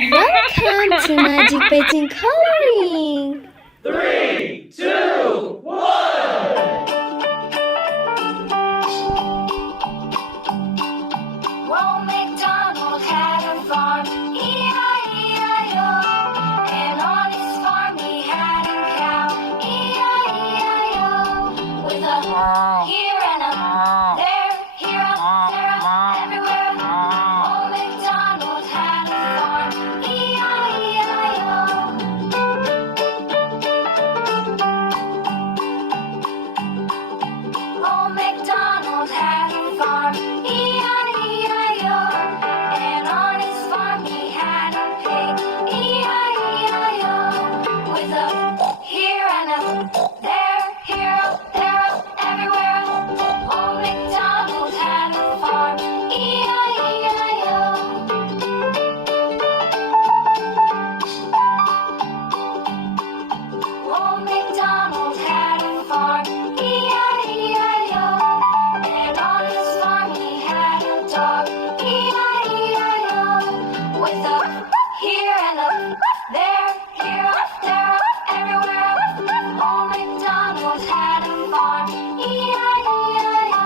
Welcome to Magic Painting Coloring! 3, 2, 1! Old MacDonald had a farm, E-I-E-I-O. And on his farm he had a cow, E-I-E-I-O. With a here and a there, here a, there a, everywhere. Old MacDonald had a farm, E-I-E-I-O. Old MacDonald had a farm, E-I-E-I-O. And on his farm he had a pig, E-I-E-I-O. With a here and a there, here a, there a, everywhere. Old MacDonald had a farm, E-I-E-I-O. Old MacDonald had a farm, E-I-E-I-O. And on his farm he had a dog, E-I-E-I-O. With a here and a there, here a, there a, everywhere. Old MacDonald had a farm, E-I-E-I-O.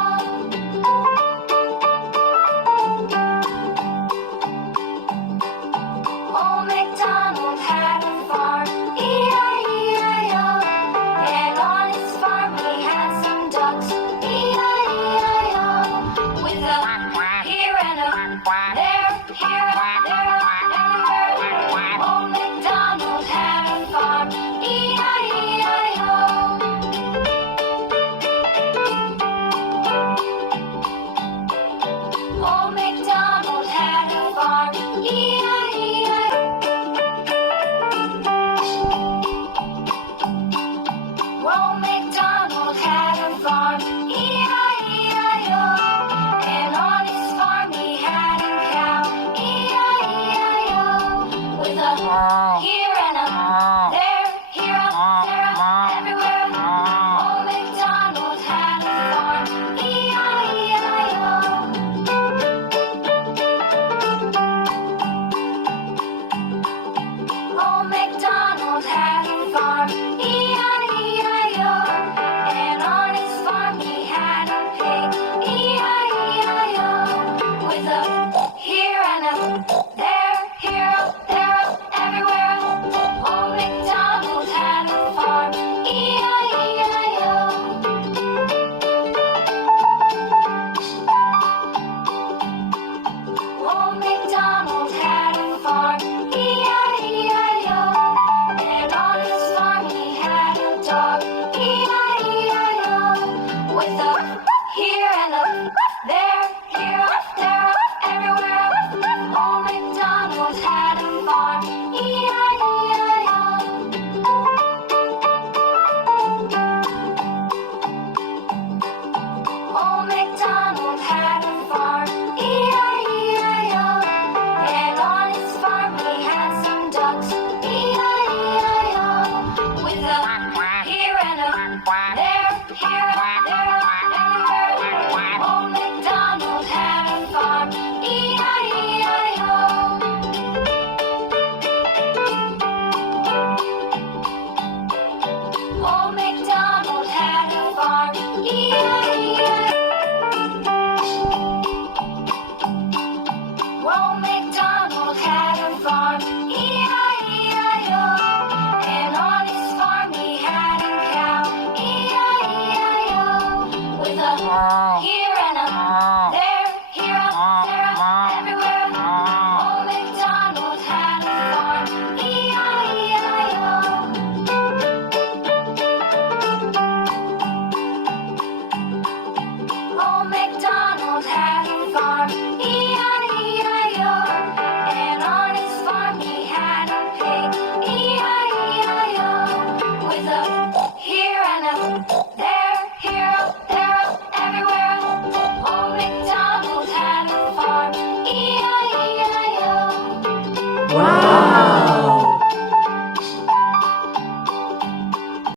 Old MacDonald had a farm, E-I-E-I-O. And on his farm he had some ducks, E-I-E-I-O. With a here and a there, here a, there a, everywhere. Old MacDonald had a farm, E-I-E-I-O. Old MacDonald had a farm, E-I-E-I-O. Old MacDonald had a farm, E-I-E-I-O. And on his farm he had a cow, E-I-E-I-O. With a here and a there, here a, there a, everywhere. Old MacDonald had a farm, E-I-E-I-O. Old MacDonald had a farm, E-I-E-I-O. And on his farm he had a pig, E-I-E-I-O. With a here and a there, here a, there a, everywhere. Old MacDonald had a farm, E-I-E-I-O. Old MacDonald had a farm, E-I-E-I-O. And on his farm he had a dog, E-I-E-I-O. With a here and a there, here a, there a, everywhere. Old MacDonald had a farm, E-I-E-I-O. Old MacDonald had a farm, E-I-E-I-O. And on his farm he had some ducks, E-I-E-I-O. With a here and a there, here a, there a, everywhere. Old MacDonald had a farm, E-I-E-I-O. Old MacDonald had a farm, E-I-E-I-O. Old MacDonald had a farm, E-I-E-I-O. And on his farm he had a cow, E-I-E-I-O. With a here and a there, here a, there a, everywhere. Old MacDonald had a farm, E-I-E-I-O. Old MacDonald had a farm, E-I-E-I-O. And on his farm he had a pig, E-I-E-I-O. With a here and a there, here a, there a, everywhere. Old MacDonald had a farm, E-I-E-I-O. Wow!